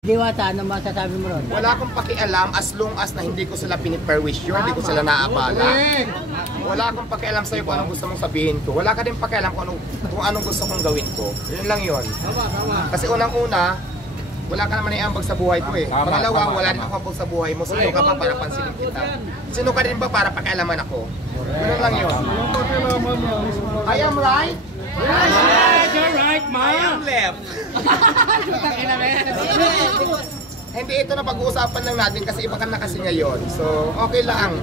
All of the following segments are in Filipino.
Diwata, ano masasabi mo ron? Wala akong pakialam as long as na hindi ko sila piniperwisyo, hindi ko sila naabala. Wala akong pakialam sa'yo kung anong gusto mong sabihin ko. Wala ka din pakialam kung anong gusto kong gawin ko. Yun lang yun. Kasi unang-una, wala ka naman iambag sa buhay ko eh. Pangalawa, wala rin ako ambag sa buhay mo. Sino ka pa para pansinin kita? Sino ka din ba para pakialaman ako? Yun lang yun. I am right? Yes, you're right, Ma! I am left. Hindi, ito na pag-uusapan lang natin kasi iba ka na kasi ngayon. So, okay lang.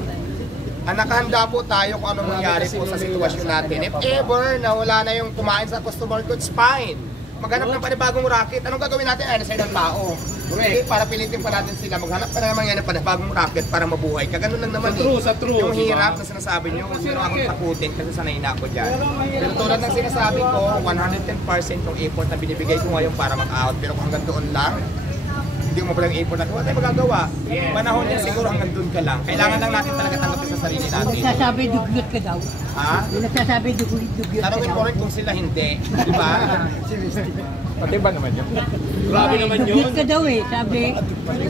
Nakahanda po tayo kung anong mangyari po sa sitwasyon natin. If ever na wala na yung kumain sa customer ko, it's fine. Maghanap ng panibagong racket. Anong gagawin natin? Ay, nasa'yo ng tao. Okay, para pilitin pa natin sila. Maghanap pa naman yan ng panibagong racket para mabuhay. Kaganon lang naman yung hirap na sinasabi nyo. Hindi naman akong takutin kasi sanay na ako dyan. Pero tulad ng sinasabi ko, 110% ng effort na binibigay ko ngayon para mag-out. Pero kung hanggang doon lang, hindi mo palang effort natin, wala tayong magagawa. Panahon niya siguro hanggang doon ka lang. Kailangan lang natin talaga tanggapin sa sarili natin. Nagsasabi dugyot ka daw. Ha? Nagsasabi dugyot ka daw. Tanongin mo rin kung sila hindi. Di ba? Pati ba naman yun? Grabe naman yun. Dugyot ka daw eh, sabi.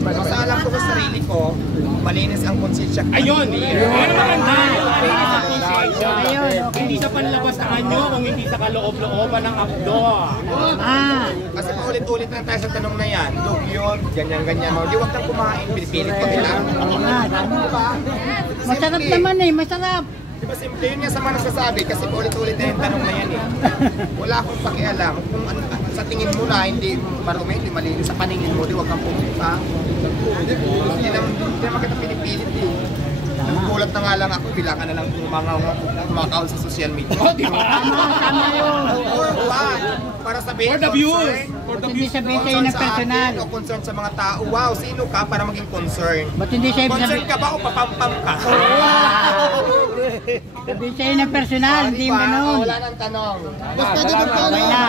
Basta alam ko sa sarili ko, malinis ang konsensya. Ayun! Ayun maganda! Malinis ang konsensya. Ayun, okay. Hindi sa panlabas ng anyo, kung hindi sa kaloob-looban ng abdo. Kasi paulit-ulit lang tayo sa tanong na yan. Dugyot, ganyan-ganyan. Di wag kang kumain, pinipilit ko nila. Masarap naman eh, masarap. Di ba simple yun nga sa mga nagsasabi kasi paulit-ulit na yung tanong na yan eh. Wala akong pakialam. Kung sa tingin mo na hindi marumi, hindi malinis, sa paningin mo, di wag kang pumunta. Hindi naman kita pinipilit eh. Nagkulat na nga lang ako, bila ka na lang kumakaon sa social media. Oh, di ba? Tama yun. Or what? Para sabihin, For the views! For the Hindi views! sabihin sa'yo ng personal. O concern sa mga tao. Wow, sino ka para maging concern? Ba't hindi sa'yo Concern ka ba o papampam ka? sabihin sa'yo ng personal, hindi Diba? mo ganun. Wala nang tanong. Basta di ba Okay na.